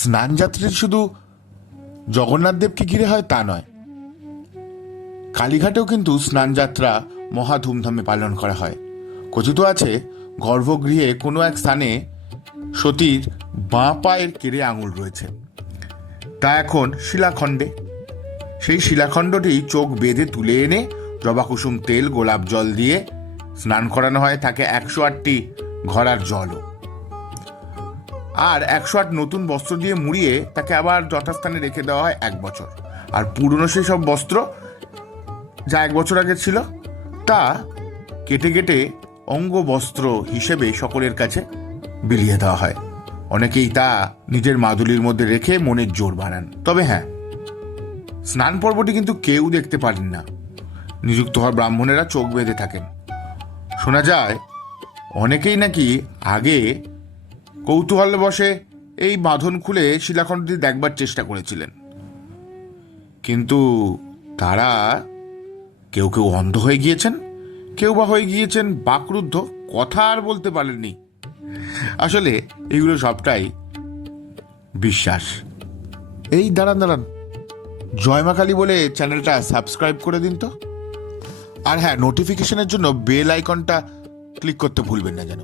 স্নানযাত্রা শুধু জগন্নাথ দেবকে ঘিরে হয় তা নয়, কালীঘাটেও কিন্তু স্নানযাত্রা মহা ধুমধামে পালন করা হয়। কথিত আছে গর্ভগৃহে কোনো এক স্থানে সতীর বাঁ পায়ের কেড়ে আঙুল রয়েছে, তা এখন শিলাখণ্ডে। সেই শিলাখণ্ডটি চোখ বেঁধে তুলে এনে জবাকুসুম তেল গোলাপ জল দিয়ে স্নান করানো হয়, তাকে 108টি ঘড়ার জলও, আর 108 নতুন বস্ত্র দিয়ে মুড়িয়ে তাকে আবার যথাস্থানে রেখে দেওয়া হয় 1 বছর। আর পুরনো সেই সব বস্ত্র যা 1 বছর আগে ছিল তা কেটে কেটে অঙ্গ বস্ত্র হিসেবে সকলের কাছে বিলিয়ে দেওয়া হয়। অনেকেই তা নিজের মাদুলির মধ্যে রেখে মনের জোর বানান। তবে হ্যাঁ, স্নান পর্বটি কিন্তু কেউ দেখতে পারেন না, নিযুক্ত হওয়া ব্রাহ্মণেরা চোখ বেঁধে থাকেন। শোনা যায় অনেকেই নাকি আগে কৌতূহল বসে এই বাঁধন খুলে শিলাখণ্ডটি দেখবার চেষ্টা করেছিলেন, কিন্তু তারা কেউ কেউ অন্ধ হয়ে গিয়েছেন, কেউ বা হয়ে গিয়েছেন বাকরুদ্ধ, কথা আর বলতে পারেননি। আসলে এগুলো সবটাই বিশ্বাস। এই দাঁড়ান, জয়মা কালী বলে চ্যানেলটা সাবস্ক্রাইব করে দিন তো। আর হ্যাঁ, নোটিফিকেশনের জন্য বেল আইকনটা ক্লিক করতে ভুলবেন না যেন।